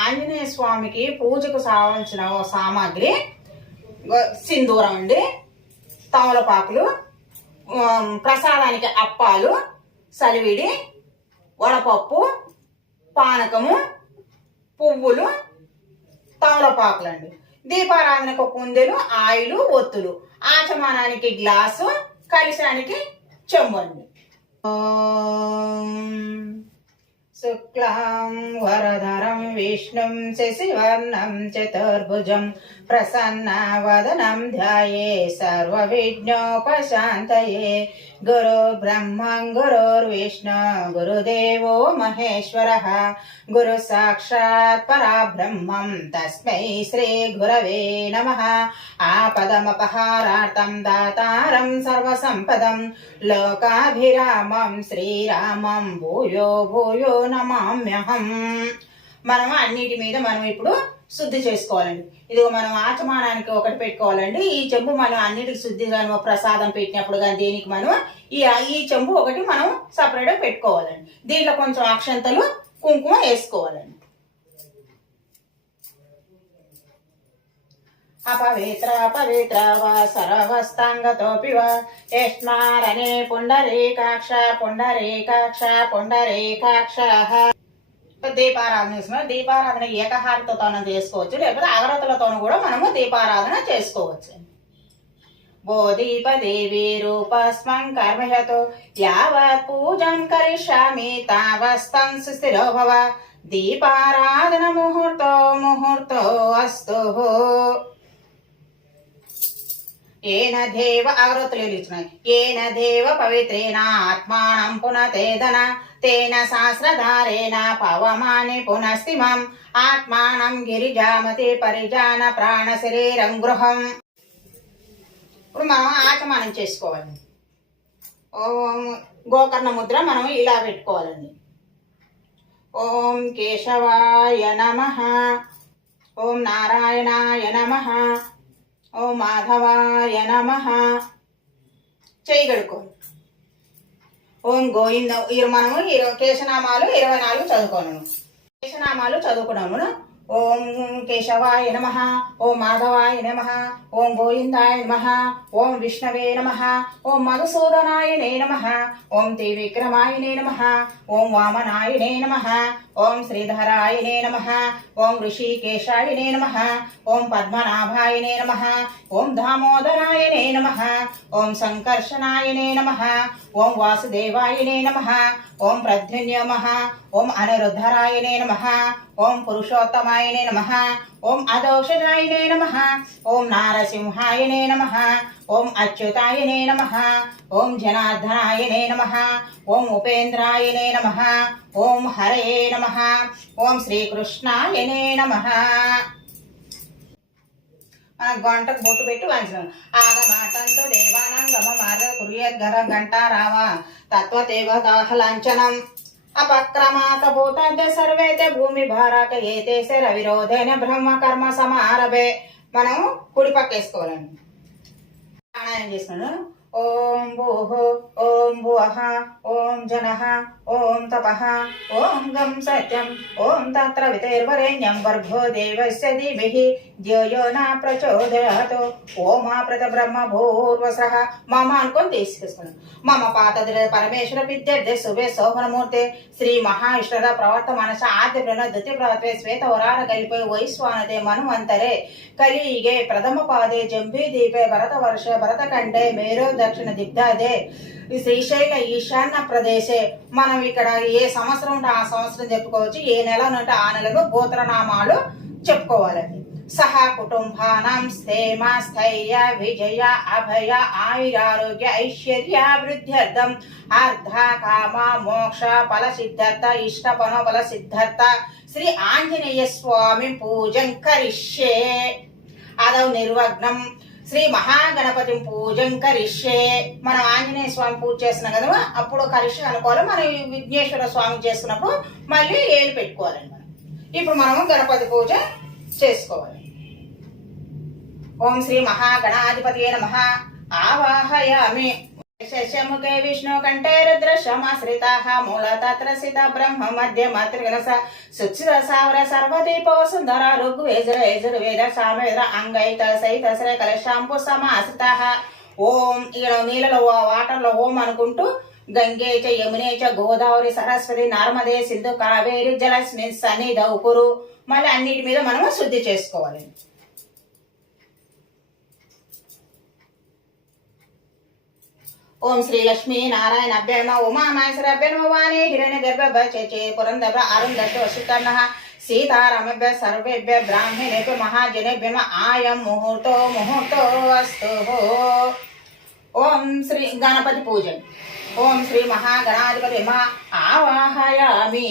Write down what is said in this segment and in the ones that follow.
ఆంజనేయ స్వామికి పూజకు కావాల్సిన సామాగ్రి సింధూరం అండి, తమలపాకులు, ప్రసాదానికి అప్పాలు, సలివిడి, వడపప్పు, పానకము, పువ్వులు, తమలపాకులు అండి. దీపారాధనకు కుందెలు, ఆయిలు, ఒత్తులు, ఆచమానానికి గ్లాసు, కలశానికి చెంబు అండి. శుక్లాం వరదరం విష్ణుం శశివర్ణం చతుర్భుజం ప్రసన్నవదనం ధ్యాయే సర్వవిఘ్నోపశాంతయే. గురుర్బ్రహ్మం గురుర్విష్ణు గురుదేవో మహేశ్వరః గురు సాక్షాత్ పరబ్రహ్మం తస్మై శ్రీ గురవే నమః. ఆపదమపహారార్థం దాతారం సర్వసంపదం లోకాభిరామం శ్రీరామం భూయో భూయో నమామ్యహం. మనం అన్నిటి మీద మనం ఇప్పుడు శుద్ధి చేసుకోవాలండి. ఇది మనం ఆచమానానికి ఒకటి పెట్టుకోవాలండి. ఈ చెంబు మనం అన్నిటికి శుద్ధి ప్రసాదం పెట్టినప్పుడు కానీ దేనికి మనం ఈ చెంబు ఒకటి మనం సపరేట్గా పెట్టుకోవాలండి. దీంట్లో కొంచెం అక్షంతలు, కుంకుమ వేసుకోవాలండి. అపవిత్ర పవిత్ర వా సర్వస్తాంగతోపి వా యస్మారణే పుండరీకాక్ష పుండరీకాక్ష పుండరీకాక్ష. దీపారాధన చేసుకున్నాం. దీపారాధన ఏకహారతోన చేసుకోవచ్చు, లేకపోతే అగరత్తులతో కూడా మనము దీపారాధన చేసుకోవచ్చు. బోధీపదేవి రూపస్మం కర్మహతో యావత్ పూజం కరిష్యామి తావస్తం సుస్థిరో భవ. దీపారాధన ముహూర్తో ముహూర్తో అస్తు. ఏన దేవ అగరత్తులు వెలిగిస్తున్నాయి. ఏన దేవ పవిత్రేణ ఆత్మానం పునతేదన తేన సహస్రధారేణ పవమాని పునస్తిమం ఆత్మానం గిరిజామతి పరిజాన ప్రాణ శరీరం గృహం. ఇప్పుడు మనం ఆచమానం చేసుకోవాలండి. ఓం గోకర్ణ ముద్ర మనం ఇలా పెట్టుకోవాలండి. ఓం కేశవాయ నమః, ఓం నారాయణాయ నమః, ఓం మాధవాయ నమః. చేయి కడుక్కోండి. ఓం గోవింద. మనము కేశనామాలు 24 చదువుకోను. కేశనామాలు చదువుకున్నాము. ఓం కేశవాయ నమః, ఓం మాధవాయ నమః, ఓం గోవిందాయ నమః, ఓం విష్ణవే నమః, ఓం మధుసూదనాయనే నమః, ఓం త్రివిక్రమాయనే నమః, ఓం వామనాయనే నమః, ఓం శ్రీధరాయనే నమః, ఓం ఋషికేశాయనే నమః, ఓం పద్మనాభాయనే నమః, ఓం దామోదరాయనే నమః, ఓం సంకర్షణాయనే నమః, ఓం వాసుదేవాయనే నమః, ఓం ప్రద్యుమ్న నమః, ఓం అనిరుద్ధరాయనే నమః, ఓం పురుషోత్తమాయనే నమః, ఓం అదోషజాయనే నమః, ఓం నారసింహాయనే నమః, ఓం అచ్యుతాయనే నమః, ఓం జనార్దనాయనే నమః, ఓం ఉపేంద్రాయనే నమః, ఓం హరయే నమః, ఓం శ్రీకృష్ణాయనే నమః. మన గంటకు బొట్టు పెట్టి వాంచాం. ఆగమాటంతో దేవానాంగమ మార్గ కుర్యద్గర గంటారావ తత్వతేవదాహలాంఛనం అపక్రమాత భూతాద్య సర్వేతే భూమి భారాక ఏతేసే రవిరోధేన బ్రహ్మ కర్మ సమారభే. మనం కుడి పక్క వేసుకోవాలండి. ప్రాణాయామం చేస్తున్నాను. ఓం భూః, ఓం భువః, ఓం జనః, ఓం తపః, ఓం గం సత్యం, ఓం తత్ర వితేర్వరేణ్యం భర్గో దేవస్య ధీమహి ధియో యో న ప్రచోదయాత్. ఓమా ప్రత బ్రహ్మ భూర్వసః. మమ అనుకొని తీసుకొస్తున్నాను. మమ పాతద్ర పరమేశ్వర విద్యార్థి శుభే శోభనమూర్తి శ్రీ మహావిష్ణుర ప్రవర్తమానస ఆద్య ప్రణవ ద్వితీయ ప్రవర్తే శ్వేత వరార కలిపే వైశ్వానతే మనువంతరే కలియుగే ప్రథమ పాదే జంబీ దీపే భరత వర్ష భరతఖండే మేరో దక్షిణ దిగ్ధాదే శ్రీశైల ఈశాన్య ప్రదేశే. మనం ఇక్కడ ఏ సంవత్సరం ఉంటే ఆ సంవత్సరం చెప్పుకోవచ్చు, ఏ నెల ఉంటే ఆ నెలలో గోత్రనామాలు చెప్పుకోవాలండి. సహ కుటుంబానాం స్థేమ స్థైర్య విజయ అభయ ఆయురారోగ్య ఐశ్వర్య వృద్ధ్యర్థం అర్ధ కామ మోక్ష ఫల సిద్ధార్థ ఇష్ట పనోబల సిద్ధార్థ శ్రీ ఆంజనేయ స్వామి పూజం కరిష్యే. ఆదౌ నిర్వగ్నం శ్రీ మహాగణపతి పూజం కరిష్యే. మనం ఆంజనేయ స్వామి పూజ చేస్తున్నాం కదా, అప్పుడు కరిష్య అనుకోవాలి. మనం విఘ్నేశ్వర స్వామి చేసుకున్నప్పుడు మళ్ళీ ఏలు పెట్టుకోవాలండి. మనం ఇప్పుడు మనము గణపతి పూజ చేసుకోవాలి. ఓం శ్రీ మహాగణాధిపతి నమః. ఆవాహయామి. शशमुखे विष्णुकण्ठे रुद्रशमाश्रिताः मूलतत्रसित ब्रह्म मध्यम त्रिगुणस सुक्षिरसावर सर्वदीपो सुन्दर ऋग्वेद सामवेद अंगैत सहित శ్రీ కలశాంపు సమాశ్రితాः. ఓం ఇక్కడ నీళ్ళలో వాటర్లో ఓం అనుకుంటూ గంగే చ యమునే చ గోదావరి సరస్వతి నర్మదే సింధు కావేరి జలస్మిన్ సన్నిధౌ కురు. మళ్ళీ అన్నిటి మీద మనము శుద్ధి చేసుకోవాలి. ఓం శ్రీ లక్ష్మీ నారాయణ అభ్యమ ఉమా మహేశ్వర అభ్యమ వాణి హిరణ్య గర్భ చే పురంధర అరుంధ వశికర్ణ సీతారామభ్య సర్వేభ్య బ్రాహ్మణేభ్య మహాజనేభ్య ఆయం ముహూర్తో అస్తు. ఓం శ్రీ గణపతి పూజ. ఓం శ్రీ మహాగణాధిపతి ఆవాహయామి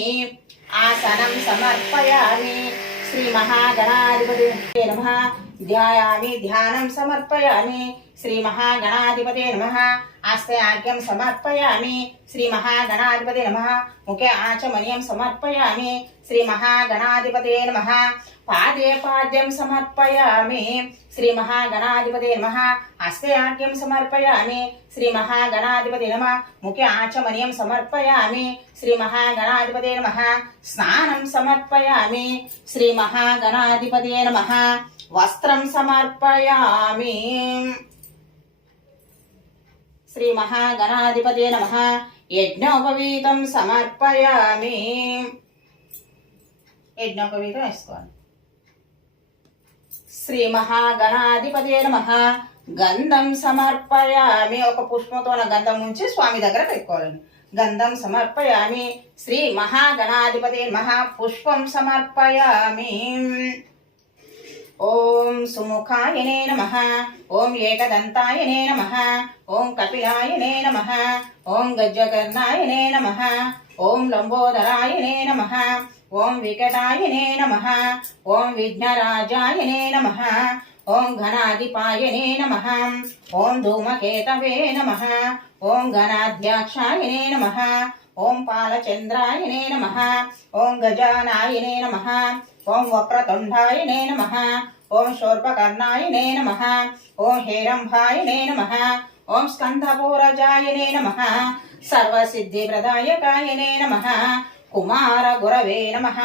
ఆసనం సమర్పయామి. శ్రీ మహాగణాధిపతి నమః ధ్యాయామి ధ్యానం సమర్పయామి. శ్రీ మహాగణాధిపతే నమః ఆస్తే ఆజ్ఞం సమర్పయామి. శ్రీ మహాగణాధిపతే నమః ముఖే ఆచమనీయం సమర్పయామి. శ్రీ మహాగణాధిపతే నమః పాదే పాద్యం సమర్పయామి. శ్రీ మహాగణాధిపతే నమః హస్తే ఆజ్ఞం సమర్పయామి. శ్రీ మహాగణాధిపతే నమః ముఖే ఆచమనీయం సమర్పయామి. శ్రీ మహాగణాధిపతే నమః స్నానం సమర్పయామి. శ్రీ మహాగణాధిపతే నమః వస్త్రం సమర్పయామి. శ్రీ మహాగణాధిపతే నమః యజ్ఞోపవీతం సమర్పయామి. యజ్ఞోపవీతం వేసుకోవాలి. శ్రీ మహాగణాధిపతే నమః గంధం సమర్పయామి. ఒక పుష్పంతో గంధం ఉంచి స్వామి దగ్గర పెట్టుకోవాలండి. గంధం సమర్పయామి. శ్రీ మహాగణాధిపతే నమః పుష్పం సమర్పయామి. ఓం సుముఖాయనే నమః. ఓం ఏకదంతాయనే నమః. ఓం కపిలాయనే నమః. ఓం గజకర్ణాయనే నమః. ఓం లంబోదరాయనే నమః. ఓం వికటాయనే నమః. ఓం విఘ్నరాజాయనే నమః. ఓం ఘనాధిపాయనే నమః. ఓం ధూమకేతవే నమః. ఓం ఘనాధ్యక్షాయనే నమః. ఓం పాలచంద్రాయనే నమః. ఓం గజానాయనే నమః. ఓం వక్రతుండాయనే నమః. ఓం శూర్పకర్ణాయనే నమః. ఓం హేరంభాయనే నమః. ఓం స్కంధపూరజాయనే నమః. సర్వసిద్ధిప్రదాయకాయనే నమః. కుమార గురవే నమః.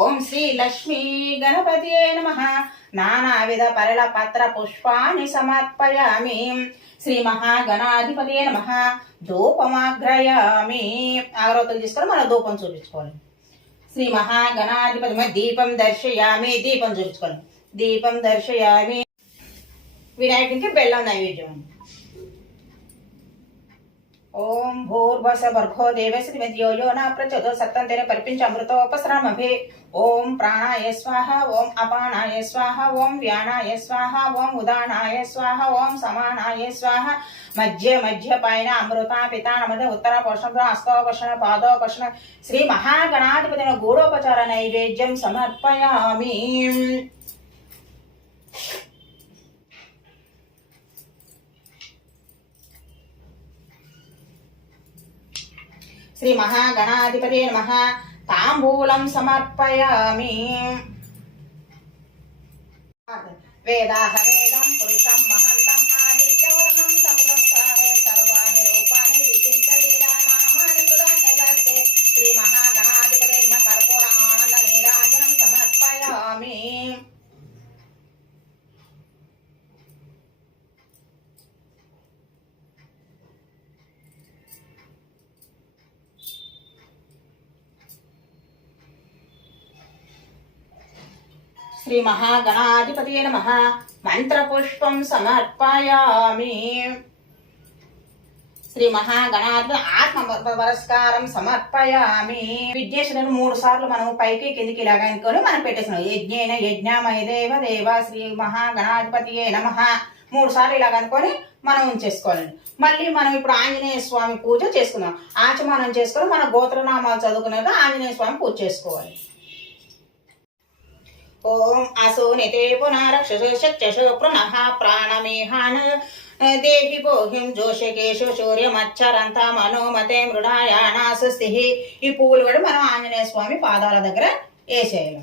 ఓం శ్రీ లక్ష్మీ గణపతియే నమః. నానావిధ పరిల పత్ర పుష్పాన్ని సమర్పయామి. శ్రీ మహాగణాధిపతియే నమః ధూపమాగ్రయామి. ఆగరవతలు తీసుకొని మనం ధూపం చూపించుకోవాలి. శ్రీ మహాగణాధిపతి దీపం దర్శయామి. దీపం చూపించుకోవాలి. దీపం దర్శయామి. వినాయకునికి బెల్లం నైవేద్యం. ఓం భూర్భస భర్గో దేవసి ధియో యో న ప్రచోదయాత్ సత్తం తేన పరిపించ అమృతోపస్రమభి. ఓం ప్రాణాయ స్వాహ. ఓం అపానాయ స్వాహ. ఓం వ్యానాయ స్వాహ. ఓం ఉదానాయ స్వాహ. ఓం సమానాయ స్వాహ. మధ్య పైన అమృత పితాన మధ్య ఉత్తర పోషణ హస్తోపషణ పాదోపషణ. శ్రీ మహాగణాధిపతి గూఢోపచార నైవేద్యం సమర్పయామి. శ్రీ మహాగణాధిపతే నమః తాంబూలం సమర్పయామి. వేదాహ వేదం పురుషం మహంతం ఆదిత్యవర్ణం సంవత్సరే సర్వాణి రూపాణి విచింత వీరా నామాని మృదాన్యదస్తే. శ్రీ మహాగణాధిపతే నమః కర్పూర ఆనంద నీరాజనం సమర్పయామి. శ్రీ మహాగణాధిపతియే నమః మంత్రపుష్పం సమర్పయామి. శ్రీ మహాగణాధిపతి ఆత్మ పురస్కారం సమర్పయామి. విద్యేశ్వరుని 3 సార్లు మనం పైకి కిందికి ఇలాగ అనుకొని మనం పెట్టేస్తున్నాం. యజ్ఞేన యజ్ఞమయ దేవ దేవ శ్రీ మహాగణాధిపతియే నమః 3 సార్లు ఇలాగ అనుకొని మనం ఉంచేసుకోవాలండి. మళ్ళీ మనం ఇప్పుడు ఆంజనేయ స్వామి పూజ చేసుకుందాం. ఆచమనం చేసుకొని మన గోత్రనామాలు చదువుకున్నాక ఆంజనేయ స్వామి పూజ చేసుకోవాలి. ఓం అసోనితే పునరక్షసు శక్చసు పునః ప్రాణమేహాన దేహి భోగిం జోషకేశు శౌర్యమచ్చరంత మనోమతే మృడాయానాసుస్థి. ఈ పువ్వులు కూడా మనం ఆంజనేయ స్వామి పాదాల దగ్గర వేసేయాలి.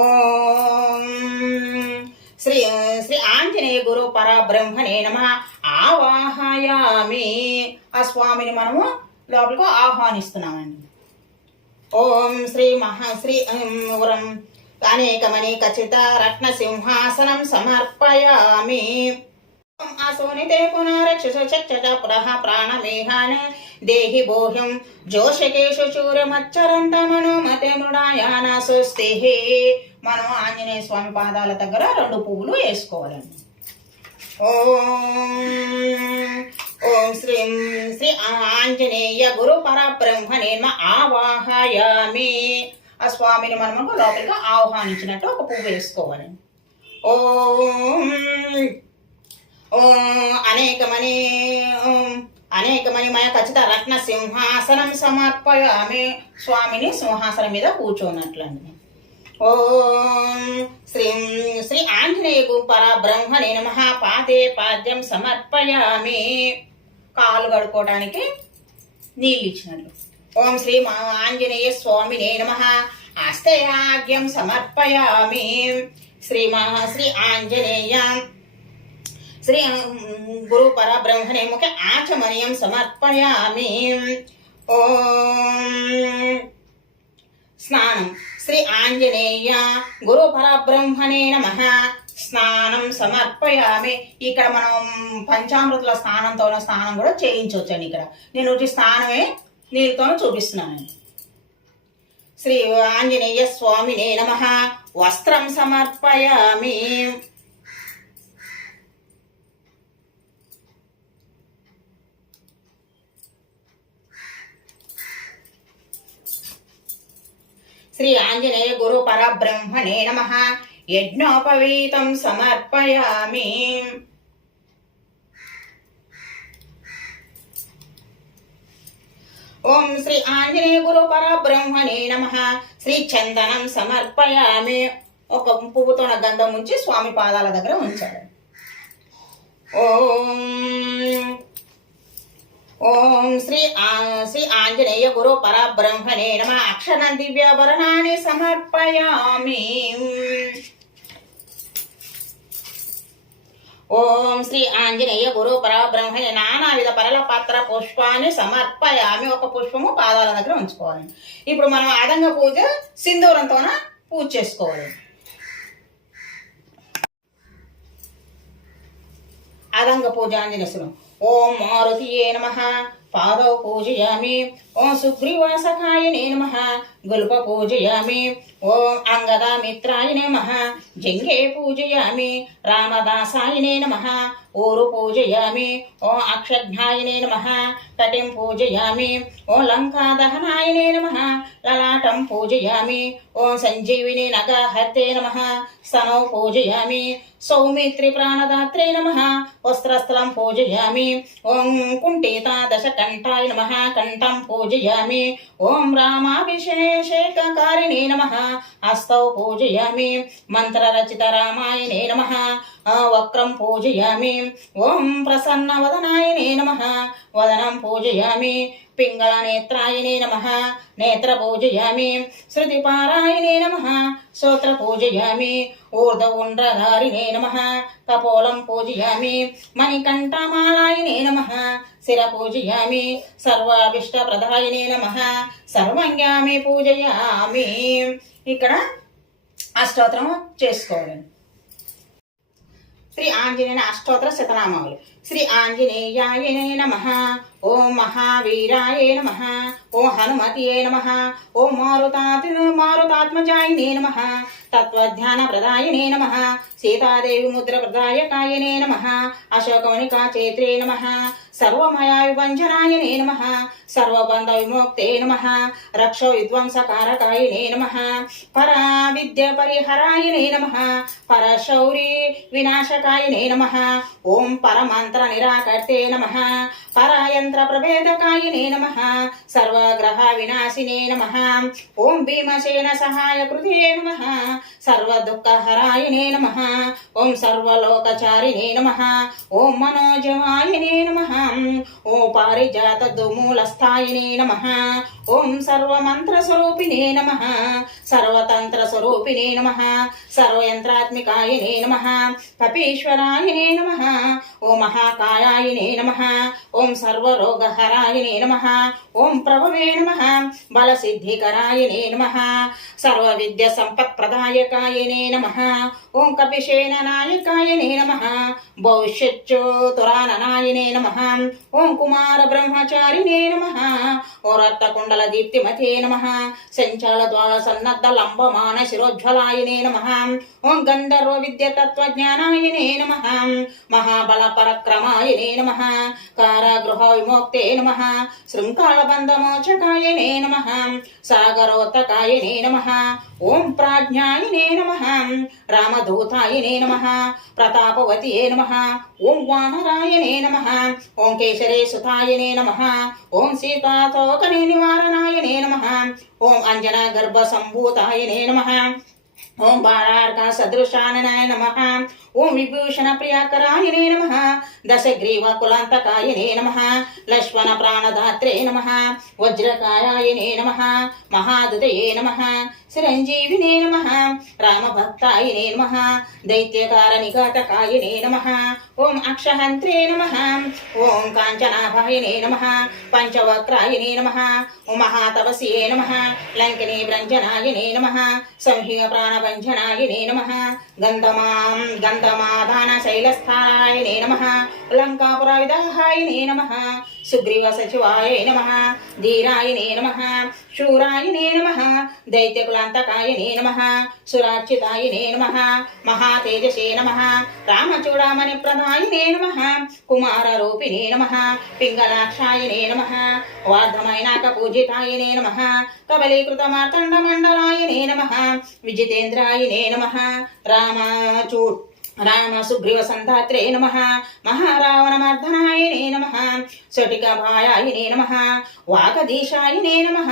ఓం శ్రీ శ్రీ ఆంజనేయ గురు పరబ్రహ్మణే నమః ఆవాహయామి. ఆ స్వామిని మనము లోపలికి ఆహ్వానిస్తున్నామండి. ఓం శ్రీ మహాశ్రీ వరం అనేకమణి ఖచ్చిత రత్న సింహాసనం సమర్పయామి. అసోనితే పునరక్షస చక్ష పురః ప్రాణమేహాన దేహి బోహ్యం జోషకేషు చూరమచ్చరంతమనుమతే మృడాయాన సుస్థి. మనం ఆంజనేయ స్వామి పాదాల దగ్గర 2 పువ్వులు వేసుకోవాలండి. ఓం శ్రీం శ్రీ ఆంజనేయ గురు పరబ్రహ్మణే నమః ఆవాహయామి. ఆ స్వామిని మనము లోపలికి ఆహ్వానించినట్టు ఒక పువ్వు వేసుకోవాలండి. ఓం అనేకమణిమయ ఖచ్చిత రత్న సింహాసనం సమర్పయామి. స్వామిని సింహాసనం మీద కూర్చోనట్లండి. ఓం శ్రీం శ్రీ ఆంజనేయ పరబ్రహ్మణే నమః పాదే పాద్యం సమర్పయామి. కాలు కడుక్కోవడానికి నీళ్ళు ఇచ్చినట్లు. ఓం శ్రీ ఆంజనేయ స్వామినే నమః ఆస్తయాగ్యం సమర్పయామి. శ్రీ ఆంజనేయ శ్రీ గురు పరబ్రహ్మణే ముఖ ఆచమనీయం సమర్పయామి. ఓం స్నానం శ్రీ ఆంజనేయ గురు పరబ్రహ్మణే నమః స్నానం సమర్పయామి. ఇక్కడ మనం పంచామృతుల స్నానం కూడా చేయించవచ్చండి. ఇక్కడ నేను స్నానమే నీళ్ళతో చూపిస్తున్నానండి. శ్రీ ఆంజనేయ స్వామినే నమః వస్త్రం సమర్పయామి. శ్రీ ఆంజనేయ గురు పరబ్రహ్మణే నమః యజ్ఞోపవీతం సమర్పయామి. ఓం శ్రీ ఆంజనేయ గురు పరబ్రహ్మణే నమః శ్రీ చందనం సమర్పయామి. ఒక పువ్వుతో గంధం ఉంచి స్వామి పాదాల దగ్గర ఉంచాలి. ఓం శ్రీ ఆంజనేయ గురు పరబ్రహ్మణే నమః అక్షరం దివ్యాభరణాన్ని సమర్పయామి. ఓం శ్రీ ఆంజనేయ గురు పరబ్రహ్మణే నానావిధ పరల పాత్ర పుష్పాన్ని సమర్పయామి. ఒక పుష్పము పాదాల దగ్గర ఉంచుకోవాలి. ఇప్పుడు మనం అదంగ పూజ సింధూరంతోన పూజ చేసుకోవాలి. అదంగ పూజ ఆంజనేయుడు. ఓం మారుతియే నమః పాదౌ పూజయామి. ఓం సుగ్రీవాసఖాయనే నమః గుల్ప పూజయామి. ఓం అంగద మిత్రాయనే నమః జంఘే పూజయామి. రామదాసాయనే నమః ఊరు పూజయామి. ఓం అక్షఘ్నాయనే నమః కటిం పూజయామి. ఓం లంకాదహనాయనే నమః లలాటం పూజయామి. ఓం సంజీవిని నగహర్తే నమః స్తనౌ పూజయామి. సౌమిత్రి ప్రాణదాత్రే నమః వస్త్రస్థలం పూజయామి. ఓం కుంఠితాదశకంఠాయ నమః కంఠం పూజయామి. ఓం రామాభిషేకకారిణే నమః హస్తౌ పూజయామి. మంత్రరచిత రామాయణే నమః వక్రం పూజయామి. ఓం ప్రసన్నవదనాయనే నమః వదనం పూజయామి. పింగళనేత్రాయనే నమః నేత్ర పూజయామి. శృతిపారాయణే నమః స్తోత్ర పూజయామి. ఊర్ధవుండ్రధారిణే నమః కపోలం పూజయామి. మణికంఠమాలాయనే నమః శిర పూజయామి. సర్వాభిష్టప్రదాయనే నమః సర్వంగామి పూజయామి. ఇక్కడ అష్టోత్తరం చేసుకోవాలి. శ్రీ ఆంజనేయ అష్టోత్తర శతనామాలు. శ్రీ ఆంజనేయాయ నమః. ఓం మహావీరాయ నమః. ఓం హనుమతియే నమః. ఓం మారుతాత్మజాయనే నమః. తత్వధ్యాన ప్రదాయనే నమః. సీతాదేవి ముద్ర ప్రదాయకాయనే నమః. అశోకమణికా చేత్రే నమః. సర్వమయా విభంజనాయనే నమః. సర్వబంధ విముక్తే నమః. రక్ష విధ్వంసకారకాయనే నమః. పరా విద్య పరిహరాయనే నమః. పరశౌరి వినాశకాయనే నమః. ఓం పరమంత్ర నిరాకర్తే నమః. పరాయంత్ర ప్రభేదకాయనే నమః. సర్వగ్రహ వినాశినే నమః. ఓం భీమసేన సహాయకృతే నమః. సర్వదుఃఖహరాయనే నమః. ఓం సర్వలోకచారిణే నమః. ఓం మనోజవాయనే నమః. ఓం పారిజాత దుమూలస్థాయినే నమః. ఓం సర్వమంత్రస్వరూపిణే నమః. సర్వతంత్రస్వరూపిణే నమః. సర్వయంత్రాత్మికాయనే నమః. కపీశ్వరాయనే నమః. ఓం మహాకాయాయనే నమః ఓం సర్వరోగహరాయనే నమః ఓం ప్రభవే నమః బలసిద్ధికరాయనే నమః సర్వవిద్య సంపత్ప్రదాయకాయనే నమః ఓం కపిశేన నాయకాయనే నమః భవిష్యచ్చోతురాననాయనే నమః ఓం కుమార బ్రహ్మచారిణే నమః ఓం రక్తకుండల దీప్తిమతే నమః సంచాల ద్వార సన్నద్ధ లంబమాన శిరోజ్వలాయనే నమః ఓం గంధర్వ విద్య తత్వజ్ఞానాయనే నమః మహాబల పరక్రమాయనే నమః కారాగృహ విమోక్తే నమః శృంఖాల బంధమోచకాయనే నమః సాగరోత్తకాయనే నమః ఓం ప్రాజ్ఞాయనే నమః రామదూతాయనే నమః ప్రతాపవతియే నమః ఓం వానరాయనే నమః ఓం కేశరే సుతాయనే నమః ఓం సీతాతోకనే నివారణాయనే నమః ఓం అంజనా గర్భ సంభూతాయనే నమః ఓం బాణార్క సదృశాననాయ నమః ఓం విభూషణ ప్రియాకరాయనే నమః దశగ్రీవ కులాంతకాయనే నమః లక్ష్మణ ప్రాణదాత్రే నమః వజ్రకాయాయనే నమః మహాదుదయే నమః చిరంజీవినే నమః రామభక్తాయనే నమః దైత్యకారనిఘాతకాయనే నమః ఓం అక్షహంత్రే నమః ఓం కాంచనాభాయనే నమః పంచవక్రాయనే నమః ఓం మహాతపస్యే నమః లంకినీ భ్రంజనాయనే నమః సంహిక ప్రాణభంజనాయనే నమః గంధమాదాన శైలస్థానాయనే నమః లంకాపురవిదాహాయనే నమః సుగ్రీవ సచివాయ నమః ధీరాయనే నమః శూరాయనే నమః దైత్యకులాంతకాయనే నమః సురార్చితాయనే నమః మహాతేజసే నమః రామచూడామణి ప్రదాయనే నమః కుమారరూపిణే నమః పింగళాక్షాయనే నమః వార్ధమైనాక పూజితాయనే నమః కబలీకృత మార్తండ మండలాయనే నమః విజితేంద్రాయనే నమః రామ సుగ్రీవ సంధాత్రే నమః మహారావణమర్దనాయనే నమః స్ఫటికభాయాయనే నమః వాగదీశాయనే నమః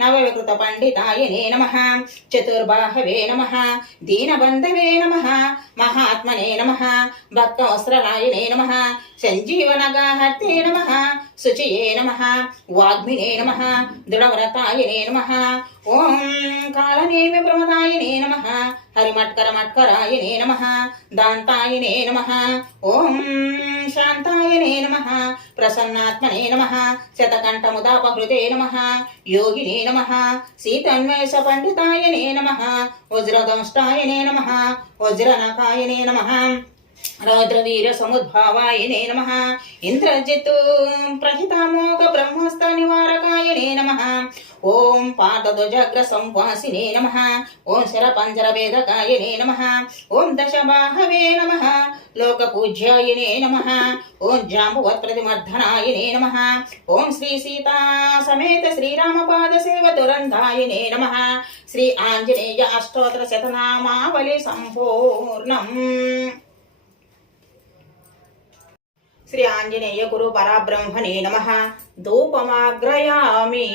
నవవికృత పండితాయనే నమః చతుర్బాహవే నమః దీనబంధవే నమః మహాత్మనే నమః భక్తవస్త్రలాయనే నమః సంజీవనగాహర్తే నమః శుచియే నమః వాగ్మినే నమః దృఢవ్రతాయనే నమః ఓం కాలనేమి ప్రమదాయనే నమః హరిమట్కరమట్కరాయనే నమః దాంతాయనే నమః ఓం శాంతాయనే నమః ప్రసన్నాత్మనే నమః శతకంఠముదాపహృతే నమః యోగినే నమః సీతన్వేష పండితాయనే నమః వజ్రదంష్టాయనే నమః వజ్రనకాయనే నమః రౌద్రవీర సముద్భావాయనే నమః ఇంద్రజిత్ ప్రహితామోఘ బ్రహ్మస్త నివారకాయనే నమః ఓం పాదధ్వజగ్ర సంవాసినే నమః ఓం శరపంజర వేదకాయనే నమః ఓం దశబాహవే నమః లోకపూజ్యాయనే నమః ఓం జాంబువత్ ప్రతిమర్ధనాయనే నమః ఓం శ్రీ సీతా సమేత శ్రీరామపాద సేవతురంధాయనే నమః శ్రీ ఆంజనేయ అష్టోత్తర శతనామావళి సంపూర్ణం. శ్రీ ఆంజనేయ గురు పరబ్రహ్మణే నమః. ధూపమాగ్రయామి.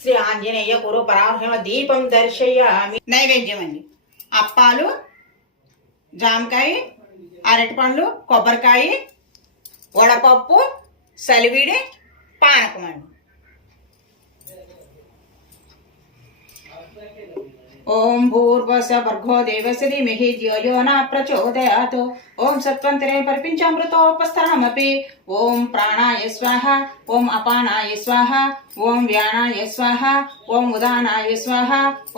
శ్రీ ఆంజనేయ గురు పరబ్రహ్మ దీపం దర్శయామి. నైవేద్యం అండి. అప్పాలు, జామకాయ, అరటిపండ్లు, కొబ్బరికాయ, వడపప్పు, సలివిడి, పానకం అండి. ఓం భూర్భువస్స భర్గో దేవస్య ధీమహి ధియో యో న ప్రచోదయాత్. ఓం సత్వంతరే పరిపించామృతోపస్థానమపి. ఓం ప్రాణాయ స్వాహ. ఓం అపానాయ స్వాహ. ఓం వ్యానాయ స్వాహ. ఓం ఉదానాయ స్వాహ.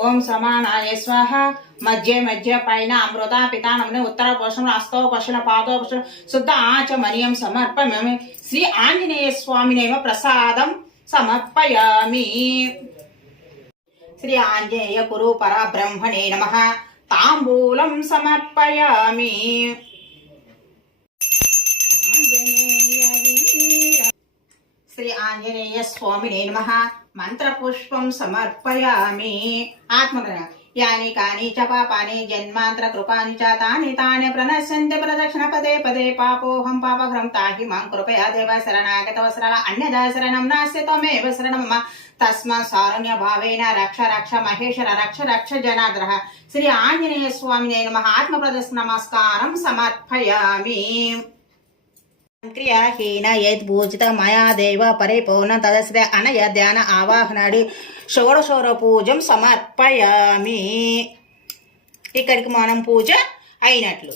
ఓం సమానాయ స్వాహ. మధ్య మధ్య పైన అమృత పితానముని ఉత్తర పోషణ హస్తో పోషణ పాదో పోషణ శుద్ధ ఆచమనీయం సమర్పయామి. శ్రీ ఆంజనేయ స్వామినేవ ప్రసాదం సమర్పయామి. శ్రీ ఆంజనేయ గురు పరబ్రహ్మణే నమః. తాంబూలం సమర్పయామి. శ్రీ ఆంజనేయ స్వామినే నమః. మంత్రపుష్పం సమర్పయామి. ఆత్మగ్రహ. యాని కాని చ పాపాని జన్మాంతర కృపాని చ తాని తాని ప్రణశ్యంతి ప్రదక్షిణ పదే పదే పాపోహం పాపఘ్రం తాహి మాం కృపయా దేవ శరణాగతవ శరణ అన్యదా శరణం నాస్తి త్వమేవ శరణం మమ తస్మాత్ సారుణ్య భావేన రక్ష రక్ష మహేశ్వర రక్ష రక్ష జనార్దన. శ్రీ ఆంజనేయ స్వామినే నమః. ఆత్మ ప్రదర్శన నమస్కారం సమర్పయామి. క్రియాహీన యత్ పూజిత మయా దేవ పరిపూర్ణ తదస్య అనయ ధ్యాన ఆవాహనాడి షోడశోర పూజం సమర్పయామి. ఇక్కడికి మనం పూజ అయినట్లు.